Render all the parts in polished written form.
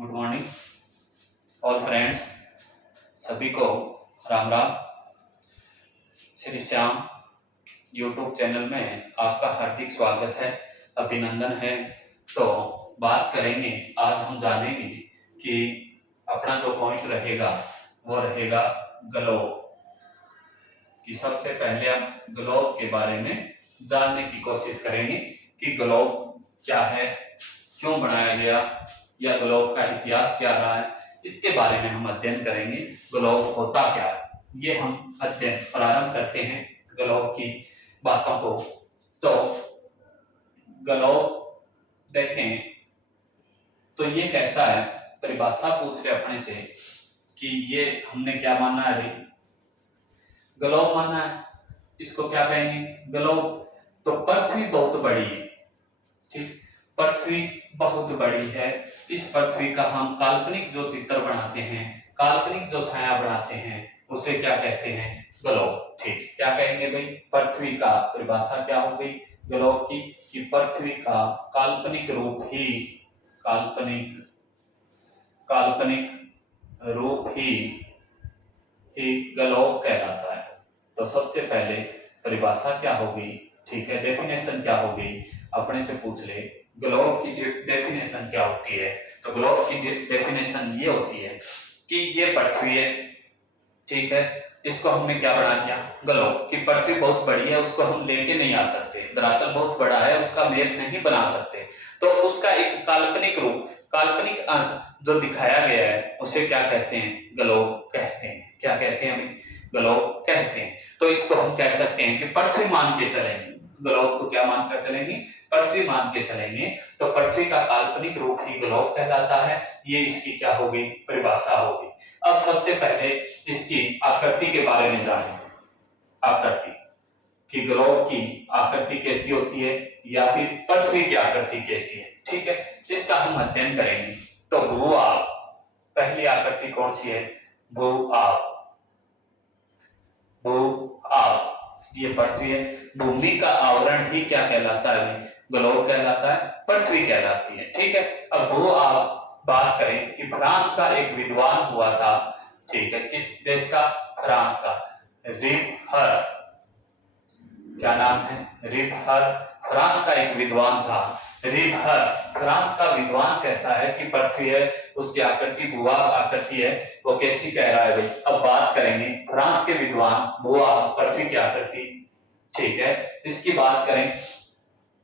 Good morning all friends, सभी को Ram Ram. Shri Shyam YouTube channel में आपका हार्दिक स्वागत है, अभिनंदन है। तो बात करेंगे, आज हम जानेंगे कि अपना जो पॉइंट रहेगा वो रहेगा ग्लोब कि सबसे पहले हम ग्लोब के बारे में जानने की कोशिश करेंगे कि ग्लोब क्या है, क्यों बनाया गया या ग्लोब का इतिहास क्या रहा है, इसके बारे में हम अध्ययन करेंगे। ग्लोब होता क्या है, ये हम अध्ययन प्रारंभ करते हैं ग्लोब की बातों को। तो ग्लोब देखें तो ये कहता है, परिभाषा पूछ रहे अपने से कि ये हमने क्या माना है भाई, ग्लोब माना है। इसको क्या कहेंगे, ग्लोब। तो पृथ्वी बहुत बड़ी है, ठीक, पृथ्वी बहुत बड़ी है। इस पृथ्वी का हम काल्पनिक जो चित्र बनाते हैं, काल्पनिक जो छाया बनाते हैं, उसे क्या कहते हैं, ग्लोब। ठीक, क्या कहेंगे भाई, पृथ्वी का परिभाषा क्या हो गई ग्लोब की, कि पृथ्वी का काल्पनिक रूप ही काल्पनिक रूप ही ग्लोब कहलाता है। तो सबसे पहले परिभाषा क्या होगी, ठीक है, डेफिनेशन क्या होगी, अपने से पूछ ले ग्लोब की डेफिनेशन क्या होती है। तो ग्लोब की डेफिनेशन ये होती है कि ये पृथ्वी है, ठीक है, इसको हमने क्या बना दिया, ग्लोब। कि पृथ्वी बहुत बड़ी है, उसको हम लेके नहीं आ सकते, धरातल बहुत बड़ा है, उसका मैप नहीं बना सकते। तो उसका एक काल्पनिक रूप, काल्पनिक अंश जो दिखाया गया है, उसे क्या कहते हैं, ग्लोब कहते हैं। क्या कहते हैं, ग्लोब कहते हैं। तो इसको हम कह सकते हैं कि पृथ्वी मान के चलेंगे, ग्लोब को क्या मानकर चलेंगे, पृथ्वी मान के चलेंगे। तो पृथ्वी का काल्पनिक रूप ही ग्लोब कहलाता है। ये इसकी क्या होगी, परिभाषा होगी। अब सबसे पहले इसकी आकृति के बारे में जानें। आकृति कि ग्लोब की आकृति कैसी होती है या फिर पृथ्वी की आकृति कैसी है, ठीक है, इसका हम अध्ययन करेंगे। तो भू-आव, पहली आकृति कौन सी है, भू-आव। भू-आव ये पृथ्वी है। भूमि का आवरण ही क्या कहलाता है, ग्लोब कहलाता है, पृथ्वी कहलाती है, ठीक है। अब भू-आव बात करें कि फ्रांस का एक विद्वान हुआ था, ठीक है, किस देश का, फ्रांस का, रिपहर, क्या नाम है, रिपहर, फ्रांस का एक विद्वान था। रिपहर फ्रांस का विद्वान कहता है कि पृथ्वी है, उसकी आकृति भू-आव आकृति है, वो कैसी कह रहा है भाई। अब बात करेंगे फ्रांस के विद्वान भू-आव पृथ्वी की आकृति, ठीक है, इसकी बात करें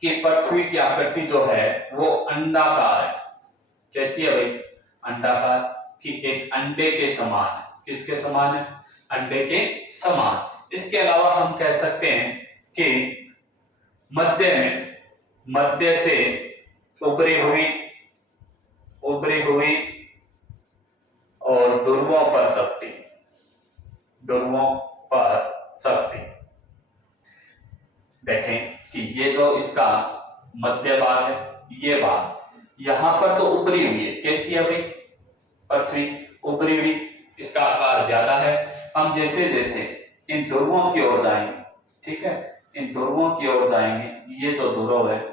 कि पृथ्वी की आकृति जो है वो अंडाकार है। कैसी है भाई, अंडाकार, कि एक अंडे के समान है। किसके समान है, अंडे के समान। इसके अलावा हम कह सकते हैं कि मध्य से उभरी हुई और ध्रुवों पर चपटी। देखें कि ये जो इसका मध्य भाग है, ये भाग यहां पर तो उभरी हुई है। कैसी है भाई, पृथ्वी उभरी हुई, इसका आकार ज्यादा है। हम जैसे जैसे इन ध्रुवों की ओर जाएंगे, ठीक है, इन ध्रुवों की ओर जाएंगे, ये तो ध्रुव है,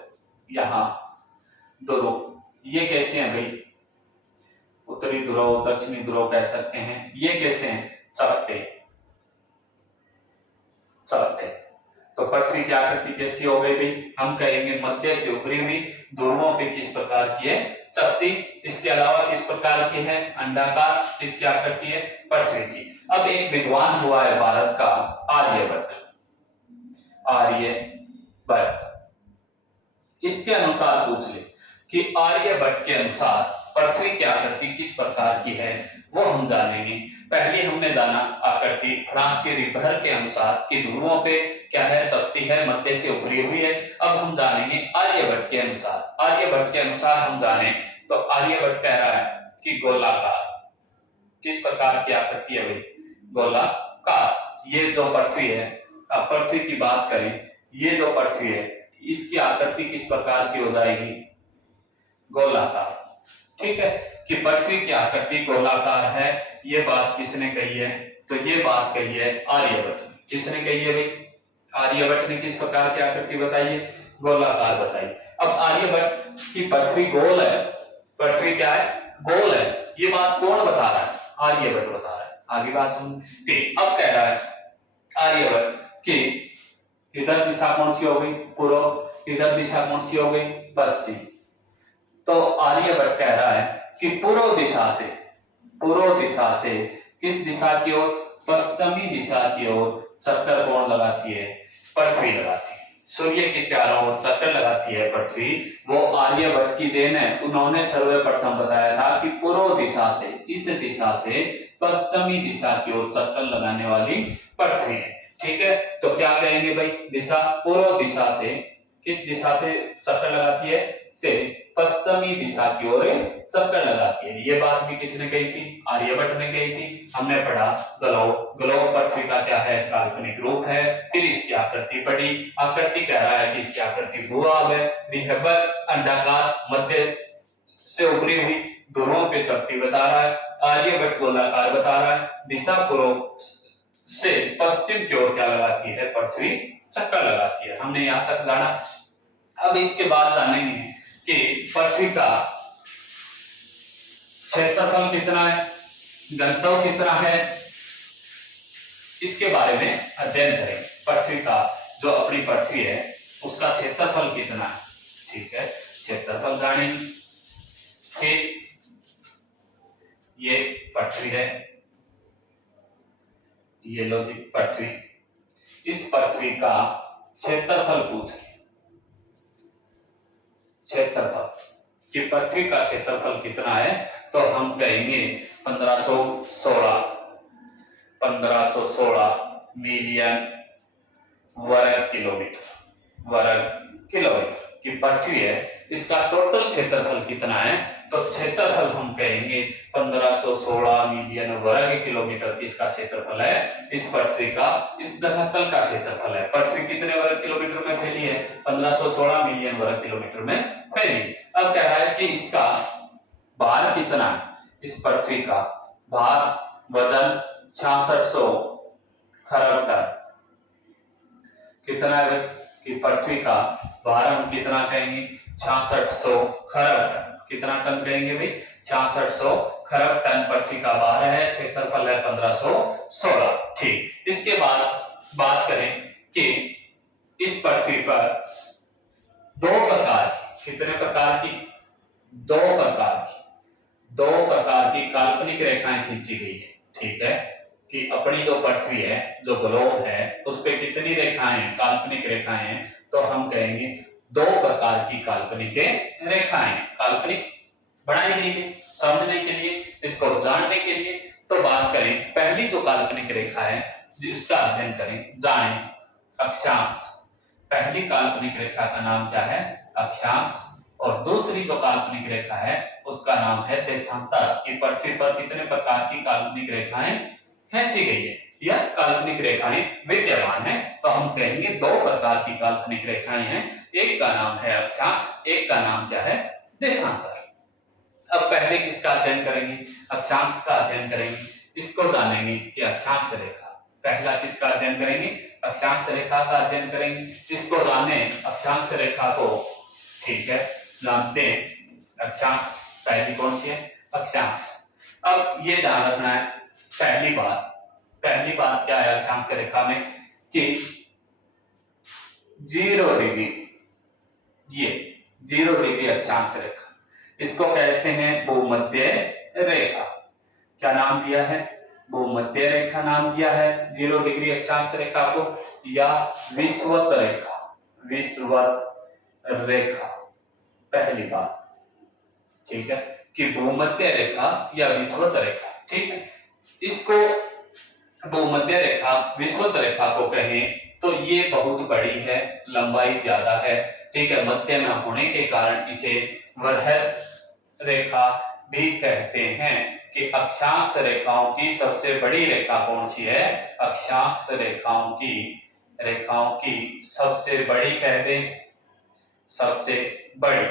यहाँ ध्रुव, ये कैसे हैं भाई, उत्तरी ध्रुव दक्षिणी ध्रुव कह सकते हैं। ये कैसे हैं, चपटे। तो पृथ्वी की आकृति कैसी हो गई भाई, हम कहेंगे मध्य से उभरी हुई, ध्रुवों पे किस प्रकार की है, चपटी। इसके अलावा किस प्रकार की है, अंडाकार, किसकी आकृति है, पृथ्वी की। अब एक विद्वान हुआ है भारत का, आर्यभट्ट। इसके अनुसार पूछ ले कि आर्यभट्ट के अनुसार पृथ्वी की आकृति किस प्रकार की है, वो हम जानेंगे। पहले हमने जाना आकृति फ्रांस के रिपहर के अनुसार कि ध्रुवों पे क्या है, चपटी है, मध्य से उभरी हुई है। अब हम जानेंगे आर्यभट्ट के अनुसार। आर्यभट्ट के अनुसार हम जाने तो आर्यभट्ट कह रहा है कि गोलाकार। किस प्रकार की आकृति है भाई, गोलाकार। ये जो पृथ्वी है, पृथ्वी की बात करें, ये जो पृथ्वी है, इसकी आकृति किस प्रकार की हो जाएगी, गोलाकार, ठीक है, कि पृथ्वी की आकृति गोलाकार है। ये बात किसने कही है, तो ये बात कही है आर्यभट्ट। किसने कही है भाई, आर्यभट्ट ने किस प्रकार की आकृति बताई है, गोलाकार बताई। अब आर्यभट्ट की पृथ्वी गोल है, पृथ्वी क्या है, गोल है। ये बात कौन बता रहा है, आर्यभट्ट बता रहा है। आगे बात सुन, अब कह रहा है आर्यभट्ट कि इधर दिशा कौन सी हो गई, पूर्व, इधर दिशा कौन सी हो गई, पश्चिम। तो आर्यभट्ट कह रहा है कि पूर्व दिशा से किस दिशा की ओर, पश्चिमी दिशा की ओर चक्कर कौन लगाती है, पृथ्वी लगाती है। सूर्य के चारों ओर चक्कर लगाती है पृथ्वी, वो आर्यभट्ट की देन है। उन्होंने सर्वप्रथम बताया था कि पूर्व दिशा से, इस दिशा से पश्चिमी दिशा की ओर चक्कर लगाने वाली पृथ्वी है। ठीक है, तो क्या कहेंगे भाई, दिशा, पूर्व दिशा से किस दिशा से चक्कर लगाती है, से पश्चिमी दिशा की ओर चक्कर लगाती है। ये बात भी किसने कही थी, आर्यभट्ट ने कही थी। हमने पढ़ा ग्लोब पृथ्वी का क्या है, काल्पनिक रूप है। फिर इसकी आकृति पढ़ी, आकृति कह रहा है कि इसकी आकृति भूभाग है, निहबक, अंडाकार, मध्य से उभरी हुई ध्रुवों पे चपटी बता रहा है। आर्यभट्ट गोलाकार बता रहा है। दिशा पूर्व से पश्चिम की ओर क्या लगाती है, पृथ्वी चक्कर लगाती है। हमने यहां तक जाना। अब इसके बाद जानेंगे कि पृथ्वी का क्षेत्रफल कितना है, घनत्व कितना है, इसके बारे में अध्ययन करें। पृथ्वी का जो अपनी पृथ्वी है उसका क्षेत्रफल कितना है। ठीक है, क्षेत्रफल जानेंगे। ठीक, ये पृथ्वी है, ये लो जी पृथ्वी। इस पृथ्वी का क्षेत्रफल पूछ रहे, क्षेत्रफल कि पृथ्वी का क्षेत्रफल कितना है, तो हम कहेंगे 1516 मिलियन वर्ग किलोमीटर की पृथ्वी है। इसका टोटल क्षेत्रफल कितना है, तो क्षेत्रफल हम कहेंगे 1516 मिलियन वर्ग किलोमीटर किसका क्षेत्रफल है, इस पृथ्वी का, इस धरातल का क्षेत्रफल है। पृथ्वी कितने वर्ग किलोमीटर में फैली है, 1516 मिलियन वर्ग किलोमीटर में फैली। अब कह रहा है कि इसका भार कितना है, इस पृथ्वी का भार, वजन 6600 खरब टन। कितना है कि पृथ्वी का भार हम कितना कहेंगे, 6600 खरब टन। कितना टन कहेंगे भाई, 6600 खरब टन पृथ्वी का भार है। क्षेत्रफल है 1516। ठीक, इसके बाद बात करें कि इस पृथ्वी पर दो प्रकार की, कितने प्रकार की, दो प्रकार की काल्पनिक रेखाएं खींची गई है। ठीक है, कि अपनी जो पृथ्वी है, जो ग्लोब है, उस पे कितनी रेखाएं हैं, काल्पनिक रेखाएं हैं, तो हम कहेंगे दो प्रकार की काल्पनिक रेखाएं। काल्पनिक बनाई गई है समझने के लिए, इसको जानने के लिए। तो बात करें पहली जो काल्पनिक रेखा है जिसका अध्ययन करें, जाने अक्षांश। पहली काल्पनिक रेखा का नाम क्या है, अक्षांश। और दूसरी जो काल्पनिक रेखा है उसका नाम है देशांतर। कि पृथ्वी पर कितने प्रकार की काल्पनिक रेखाएं खींची गई है या काल्पनिक रेखाएं विद्यमान है, तो हम कहेंगे दो प्रकार की काल्पनिक रेखाएं हैं। एक का नाम है अक्षांश, एक का नाम क्या है, देशांतर। अब पहले किसका अध्ययन करेंगे, अक्षांश का अध्ययन करेंगे। इसको जानेंगे कि अक्षांश रेखा, पहला किसका अध्ययन करेंगे, अक्षांश रेखा का अध्ययन करेंगे। इसको जाने अक्षांश रेखा को। ठीक है, जानते हैं अक्षांश पहली कौन सी है, अक्षांश। अब ये ध्यान रखना है, पहली बात क्या है अक्षांश रेखा में कि 0 डिग्री, ये 0 डिग्री अक्षांश रेखा, इसको कहते हैं भूमध्य रेखा। क्या नाम दिया है, भूमध्य रेखा नाम दिया है 0 डिग्री अक्षांश रेखा को, या विषुवत रेखा। पहली बात, ठीक है, कि भूमध्य रेखा या विषुवत रेखा। ठीक है, इसको भूमध्य रेखा, विषुवत रेखा को कहें तो ये बहुत बड़ी है, लंबाई ज्यादा है। ठीक है, मध्य में होने के कारण इसे वृहद रेखा भी कहते हैं। कि अक्षांश रेखाओं की सबसे बड़ी रेखा कौन सी है, अक्षांश रेखाओं की सबसे बड़ी कह दें, सबसे बड़ी।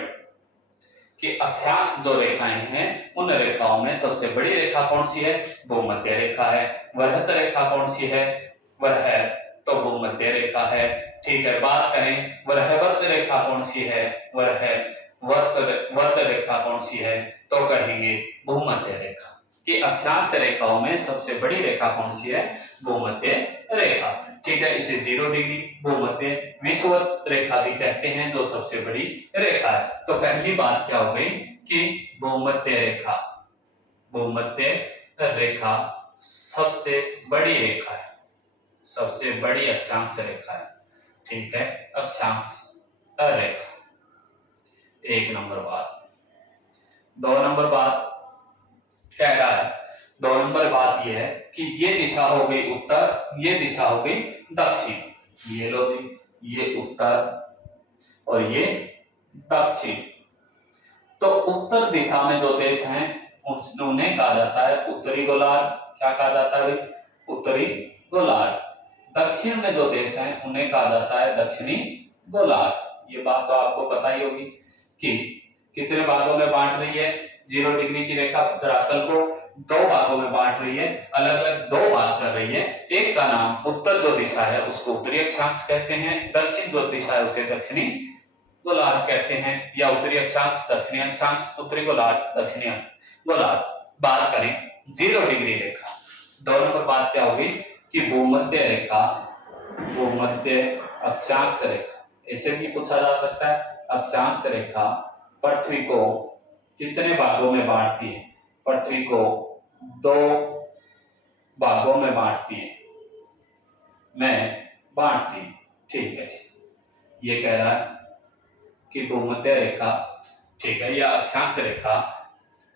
कि अक्षांश जो रेखाएं हैं उन रेखाओं में सबसे बड़ी रेखा कौन सी है, भूमध्य रेखा है। वृहद रेखा कौन सी है, वृहद, तो भूमध्य रेखा है। ठीक है, बात करें वृहद रेखा कौन सी है, वृहद। वर्त रेखा कौन सी है, तो कहेंगे भूमध्य रेखा। कि अक्षांश रेखाओं में सबसे बड़ी रेखा कौन सी है? भूमध्य रेखा। ठीक है, इसे 0 डिग्री भूमध्य विषुवत रेखा भी कहते हैं, जो सबसे बड़ी रेखा है। तो पहली बात क्या हो गई कि भूमध्य रेखा, भूमध्य रेखा सबसे बड़ी रेखा है, सबसे बड़ी अक्षांश रेखा है। ठीक है, अक्षांश रेखा, एक नंबर बात। 2 नंबर बात कह रहा है, 2 नंबर बात यह है कि ये दिशा हो गई उत्तर, ये दिशा हो गई दक्षिण। ये लो जी, ये उत्तर और ये दक्षिण। तो उत्तर दिशा में जो देश हैं उन्हें कहा जाता है उत्तरी गोलार्ध। क्या कहा जाता है भाई? उत्तरी गोलार्ध। दक्षिण में जो देश हैं उन्हें कहा जाता है दक्षिणी गोलार्ध। ये बात तो आपको पता ही होगी कि कितने भागों में बांट रही है 0 डिग्री की रेखा धरातल को? 2 भागों में बांट रही है, अलग अलग 2 भाग कर रही है। एक का नाम उत्तर जो दिशा है उसको उत्तरी अक्षांश कहते हैं, दक्षिण जो दिशा है उसे दक्षिणी गोलार्ध कहते हैं, या उत्तरी अक्षांश दक्षिणी अक्षांश, उत्तरी गोलार्ध दक्षिणी गोलार्ध। बात करें 0 डिग्री रेखा, 2 नंबर बात क्या होगी कि भूमध्य रेखा, भूमध्य अक्षांश रेखा, ऐसे भी पूछा जा सकता है। अक्षांश रेखा पृथ्वी को कितने भागों में बांटती है? पृथ्वी को 2 भागों में बांटती है, बांटती है। ठीक है, ये कह रहा है कि भूमध्य रेखा, ठीक है, या अक्षांश रेखा,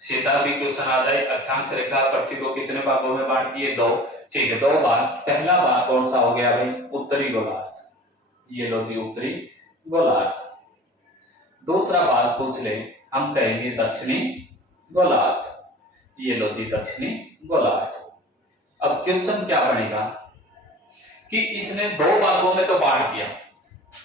सीधा भी क्वेश्चन आ जाए, अक्षांश रेखा पृथ्वी को कितने भागों में बांटती है? 2। ठीक है, 2 भाग। पहला भाग कौन सा हो गया भाई? उत्तरी गोलार्ध। ये लो जी, उत्तरी गोलार्ध। दूसरा भाग पूछ ले, हम कहेंगे दक्षिणी गोलार्ध। ये लो जी, दक्षिणी गोलार्ध। अब क्वेश्चन क्या बनेगा कि इसने 2 भागों में तो बांट दिया,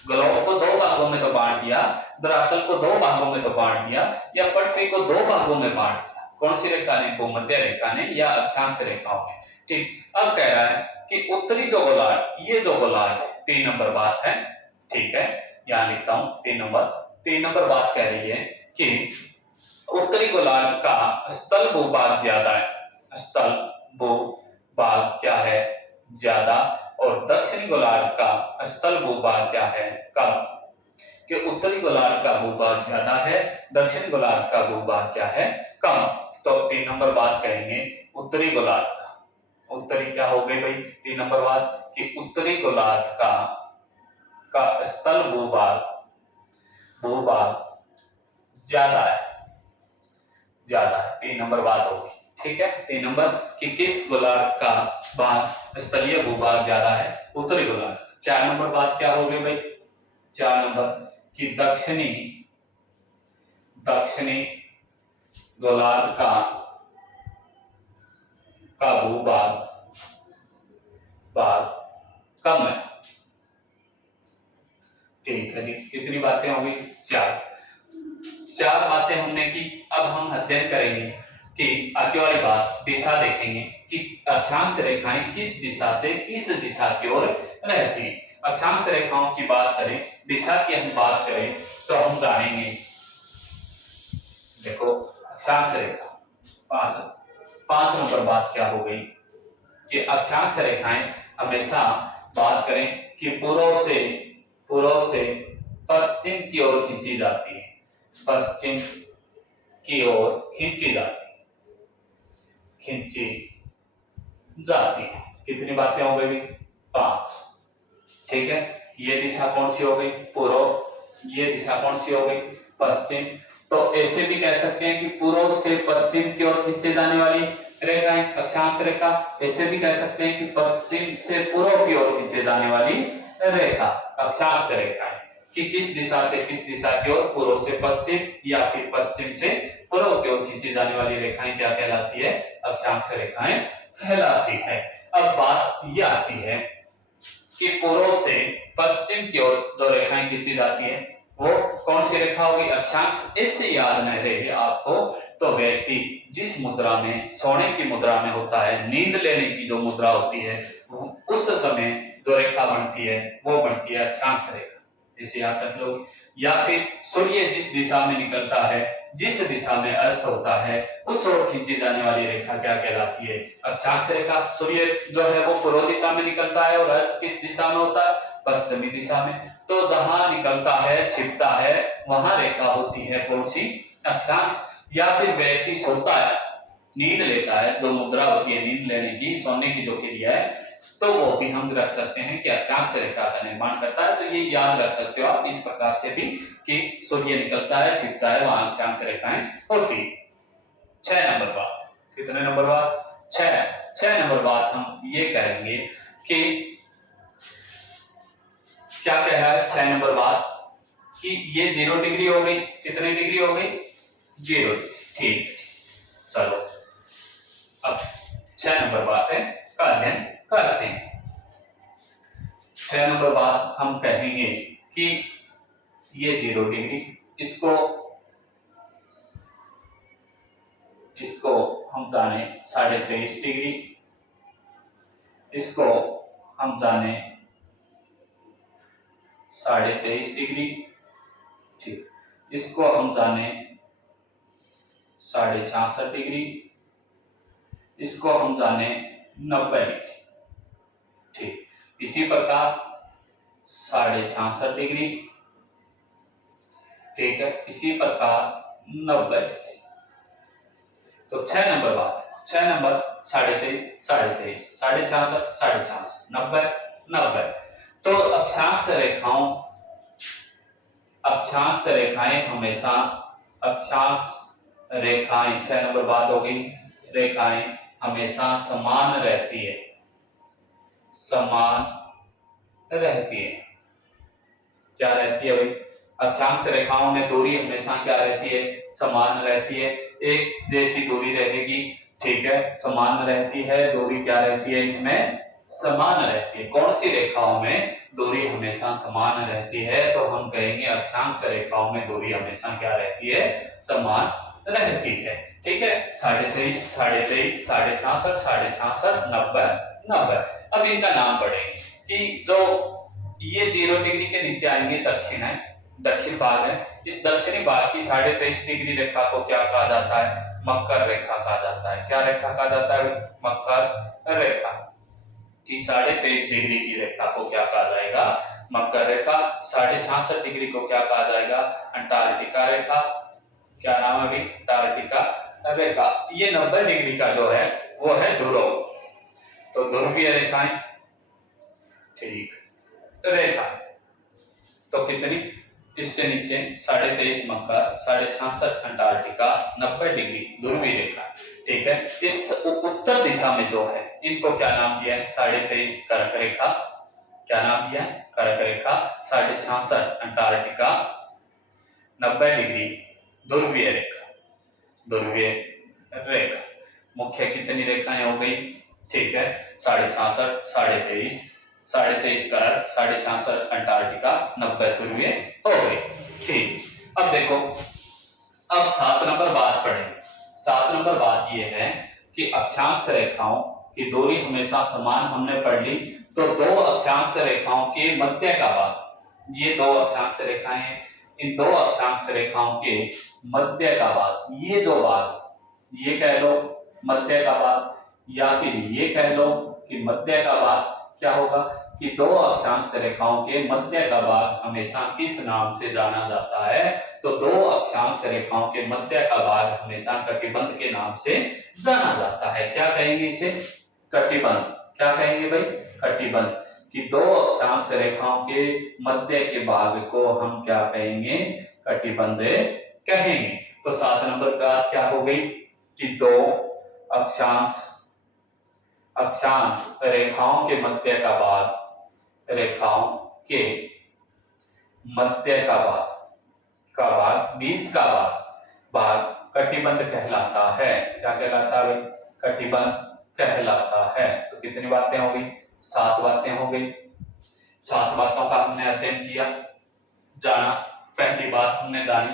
ग्लोब को 2 भागों में तो बांट दिया, धरातल को 2 भागों में तो बांट दिया, या पृथ्वी को 2 भागों में बांट दिया। कौन सी रेखा ने? भूमध्य रेखा ने या अक्षांश रेखाओं ने। ठीक, अब कह रहा है कि उत्तरी जो गोलार्ध, ये जो गोलार्ध, 3 नंबर बात है। ठीक है, यहां लिखता हूं 3 नंबर बात कह रही है कि उत्तरी गोलार्ध का स्थल भूभाग ज्यादा है, स्थल भूभाग क्या है? ज्यादा, और दक्षिणी गोलार्ध का स्थल भूभाग क्या है? कम। कि उत्तरी गोलार्ध का भूभाग ज्यादा है, दक्षिणी गोलार्ध का भूभाग क्या है? कम। तो 3 नंबर बात कहेंगे उत्तरी गोलार्ध का। उत्तरी क्या हो गई भाई? 3 नंबर बात कि उत्तरी गोलार्ध का स्थल भूभाग ज्यादा है, ज्यादा है। 3 नंबर बात होगी। ठीक है, 3 नंबर कि किस गोलार्ध का भाग, स्थलीय भूभाग ज्यादा है? उत्तरी गोलार्ध। 4 नंबर बात क्या होगी भाई? 4 नंबर कि दक्षिणी गोलार्ध का भूभाग कम है। ठीक है जी, कितनी बातें होंगी? 4 बातें हमने की। अब हम अध्ययन करेंगे कि आगे वाली बात, दिशा देखेंगे कि अक्षांश रेखाएं किस दिशा से किस दिशा की ओर रहती हैं। अक्षांश रेखाओं की बात करें, दिशा की हम बात करें तो हम जानेंगे, देखो अक्षांश रेखा 5 नंबर बात क्या हो गई कि अक्षांश रेखाएं हमेशा बात करें कि पूर्व से पश्चिम की ओर खींची जाती है, पश्चिम की ओर खींची जाती है। कितनी बातें हो गई? 5। ठीक है, ये दिशा कौन सी हो गई? पूर्व। ये दिशा कौन सी हो गई? पश्चिम। तो ऐसे भी कह सकते हैं कि पूर्व से पश्चिम की ओर खींचे जाने वाली रेखा है अक्षांश रेखा। ऐसे भी कह सकते हैं कि पश्चिम से पूर्व की ओर खींचे जाने वाली रेखा अक्षांश रेखा है। कि किस दिशा से किस दिशा की ओर, पूर्व से पश्चिम या फिर पश्चिम से पूर्व की ओर खींची जाने वाली रेखाएं क्या कहलाती है? अक्षांश रेखाएं कहलाती है। अब बात यह आती है कि पूर्व से पश्चिम की ओर जो रेखाएं खींची जाती है वो कौन सी रेखा होगी? अक्षांश। इससे याद न रहे आपको तो व्यक्ति जिस मुद्रा में, सोने की मुद्रा में होता है, नींद लेने की जो मुद्रा होती है, उस समय जो रेखा बनती है वो बनती है अक्षांश रेखा, इसे याद रख लो। या फिर सूर्य जिस दिशा में निकलता है जिस दिशा में अस्त होता है उस ओर खींची जाने वाली रेखा क्या कहलाती है? अक्षांश रेखा। सूर्य जो है वो पूर्व दिशा में निकलता है और अस्त किस दिशा में होता है? पश्चिमी दिशा में। तो जहां निकलता है, छिपता है, वहां रेखा होती है कौन सी? अक्षांश। या फिर व्यक्ति सोता है, नींद लेता है, जो मुद्रा होती है नींद लेने की, सोने की जो क्रिया है, तो वो भी हम रख सकते हैं कि अक्षांश रेखा का निर्माण करता है। तो ये याद रख सकते हो आप इस प्रकार से भी कि सूर्य निकलता है, छिपता है, वहां अक्षांश रेखाएं होती। 6 नंबर बात, कितने नंबर बात? 6 नंबर बात हम ये करेंगे कि क्या कह रहा है 6 नंबर बात कि ये 0 डिग्री हो गई। कितने डिग्री हो गई? 0 डिग्री। ठीक है, चलो अब 6 नंबर बात है का अध्ययन करते हैं। 6 नंबर बात हम कहेंगे कि ये 0 डिग्री, इसको हम जाने 23.5 डिग्री, इसको हम जाने 23.5 डिग्री, ठीक, इसको हम जाने 66.5 डिग्री, इसको हम जाने 90 डिग्री, ठीक। इसी प्रकार 66.5 डिग्री, ठीक है, इसी प्रकार 90 डिग्री। तो 6 नंबर बात है, 6 नंबर 23.5, 23.5, 66.5, 66, 90, 90। तो अक्षांश रेखाएं हमेशा, अक्षांश रेखाएं 6 नंबर बात हो गई, रेखाएं हमेशा समान रहती है, समान रहती है। क्या रहती है भाई? अक्षांश रेखाओं में दूरी हमेशा क्या रहती है? समान रहती है, एक जैसी दूरी रहेगी, ठीक है, समान रहती है। दूरी क्या रहती है इसमें? समान रहती है। कौन सी रेखाओं में दूरी हमेशा समान रहती है? तो हम कहेंगे अक्षांश रेखाओं में दूरी हमेशा क्या रहती है? समान रहती है, ठीक है। 23.5, 23.5, 66.5, 66, 90, 90। अब इनका नाम पढ़ेंगे कि जो ये 0 डिग्री के नीचे आएंगे दक्षिण है, दक्षिण भाग है। इस दक्षिणी भाग की 23.5 डिग्री रेखा को क्या कहा जाता है? मकर रेखा कहा जाता है। क्या रेखा कहा जाता है? मकर रेखा। कि 23.5 डिग्री की रेखा को क्या कहा जाएगा? मकर रेखा। 66.5 डिग्री को क्या कहा जाएगा? अंटार्कटिका रेखा। क्या नाम है अभी? अंटार्कटिका रेखा। ये 90 डिग्री का जो है वो है ध्रुव, तो ध्रुवीय रेखाएं, ठीक, रेखा। तो कितनी? इससे नीचे 23.5 मकर, 66.5 अंटार्कटिका, 90 डिग्री ध्रुवीय रेखा, ठीक है। इस उत्तर दिशा में जो है इनको क्या नाम दिया है? 23.5 कर्क रेखा। क्या नाम दिया है? कर्क रेखा। 66.5 अंटार्कटिका, 90 डिग्री ध्रुवीय रेखा, ध्रुवीय रेखा। मुख्य कितनी रेखाएं हो गई? ठीक है, 66.5, 23.5, 23.5 कर्क, 66.5 अंटार्कटिका, 90 ध्रुवीय हो गई, ठीक। अब देखो, अब 7 नंबर बात पढ़ेंगे। 7 नंबर बात ये है कि अक्षांश रेखाओं की दूरी हमेशा समान हमने पढ़ ली। तो 2 अक्षांश रेखाओं के मध्य का भाग, ये 2 अक्षांश रेखाएं हैं, इन 2 अक्षांश रेखाओं के मध्य का भाग, ये 2 भाग, ये कह लो मध्य का भाग, या फिर ये कह लो कि मध्य का भाग क्या होगा कि 2 अक्षांश रेखाओं के मध्य का भाग हमेशा किस नाम से जाना जाता है? तो 2 अक्षांश रेखाओं के मध्य का भाग हमेशा कटिबंध के नाम से जाना जाता है। क्या कहेंगे इसे? कटिबंध। क्या कहेंगे भाई? कटिबंध। कि 2 अक्षांश रेखाओं के मध्य के भाग को हम क्या कहेंगे? कटिबंध कहेंगे। तो 7 नंबर का क्या हो गई कि 2 अक्षांश रेखाओं के मध्य का भाग, रेखाओं के मध्य का भाग, बीच का भाग कटिबंध कहलाता है। क्या कहलाता है? कटिबंध कहलाता है। तो कितनी बातें हो गई? 7 बातें हो गई। 7 बातों का हमने अध्ययन किया, जाना। पहली बात हमने जानी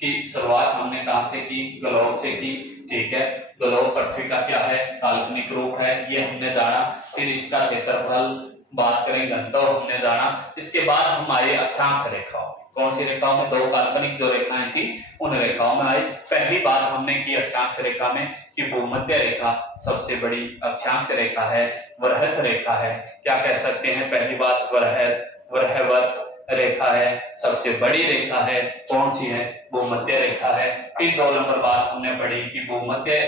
कि शुरुआत हमने कहां से की? गोलोक से की, ठीक है। गोलोक पृथ्वी का क्या है? काल्पनिक रूप है, ये हमने जाना। फिर इसका क्षेत्रफल बात करें, घनत्व हमने जाना। इसके बाद हम आए अक्षांश रेखाओं। कौन सी रेखाओं में? 2 काल्पनिक जो रेखाएं थी उन रेखाओं में आए। पहली बात हमने की अक्षांश रेखा में कि भूमध्य रेखा सबसे बड़ी अक्षांश रेखा है, वृहत रेखा है। क्या कह सकते हैं? पहली बात वृहवत रेखा है, सबसे बड़ी रेखा है। कौन सी है? भूमध्य रेखा है। फिर 2 नंबर बात हमने पढ़ी कि भूमध्य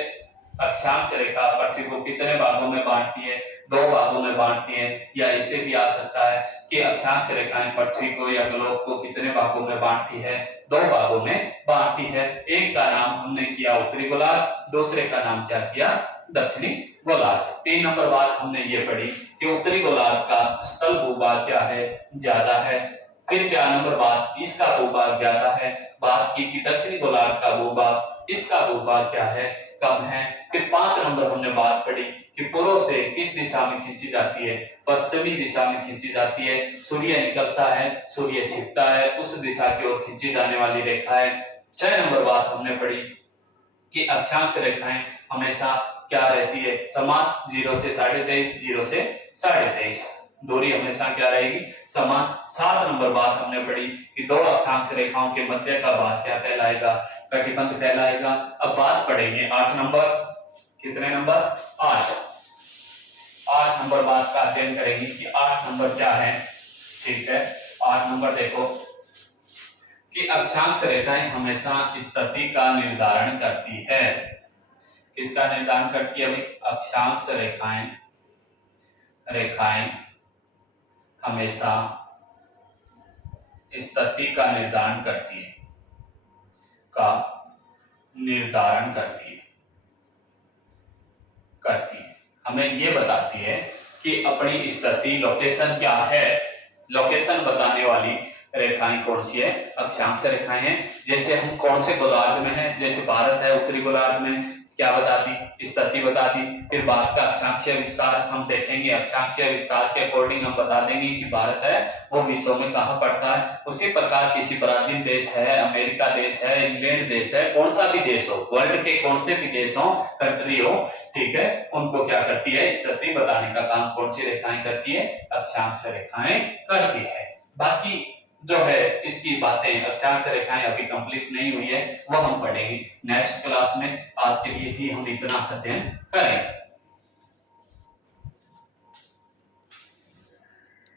अक्षांश रेखा पृथ्वी को कितने भागों में बांटती है? 2 भागों में बांटती है। या इसे भी आ सकता है कि अक्षांश रेखाएं पृथ्वी को या ग्लोब को कितने भागों में बांटती है? 2 भागों में बांटती है। एक का नाम हमने किया उत्तरी गोलार्ध, दूसरे का नाम क्या किया? दक्षिणी गोलार्ध। 3 नंबर बात हमने ये पढ़ी कि उत्तरी गोलार्ध का स्थल भूभाग क्या है? ज्यादा है। फिर 4 नंबर बात, इसका भूभाग ज्यादा है। बात की कि दक्षिणी गोलार्ध का भूभाग, इसका भूभाग क्या है? कम है। फिर 5 नंबर हमने बात पढ़ी कि पूर्व से किस दिशा में खींची जाती है? पश्चिमी दिशा में खींची जाती है। सूर्य निकलता है, सूर्य छिपता है, उस दिशा की ओर खींची जाने वाली रेखा है। 6 नंबर बात हमने पढ़ी कि अक्षांश रेखाएं हमेशा क्या रहती है? समान, 0 से 23.5, 0 से 23.5 दूरी हमेशा क्या रहेगी? समान। 7 नंबर बात हमने पढ़ी कि 2 अक्षांश रेखाओं के मध्य का भाग क्या कहलाएगा? कटिबंध कहलाएगा। अब बात पढ़ेंगे 8 नंबर, कितने नंबर? 8 नंबर बात का अध्ययन करेंगे कि 8 नंबर क्या है। ठीक है, 8 नंबर देखो कि अक्षांश रेखाएं हमेशा स्थिति का निर्धारण करती है। किसका निर्धारण करती है भाई? अक्षांश रेखाएं हमेशा स्थिति का निर्धारण करती है, हमें ये बताती है कि अपनी स्थिति लोकेशन क्या है। लोकेशन बताने वाली रेखाएं कौन सी है? अक्षांश रेखाएं हैं। जैसे हम कौन से गोलार्ध में है? जैसे भारत है, उत्तरी गोलार्ध में क्या बता दी? स्थिति बता दी। फिर भारत का अक्षांशीय विस्तार हम देखेंगे, अक्षांशीय विस्तार के अकॉर्डिंग हम बता देंगे कि भारत है वो विश्व में कहां पड़ता है। उसी प्रकार किसी ब्राजील देश है, अमेरिका देश है, इंग्लैंड देश है, कौन सा भी देश हो, वर्ल्ड के कौन से भी देश हो, कंट्री हो, ठीक है, उनको क्या करती है? स्थिति बताने का काम कौन सी रेखाएं करती है? अक्षांश रेखाएं करती है। बाकी जो है इसकी बातें, अक्षांश रेखाएं अभी कंप्लीट नहीं हुई है, वो हम पढ़ेंगे नेक्स्ट क्लास में। आज के लिए ही हम इतना अध्ययन करेंगे।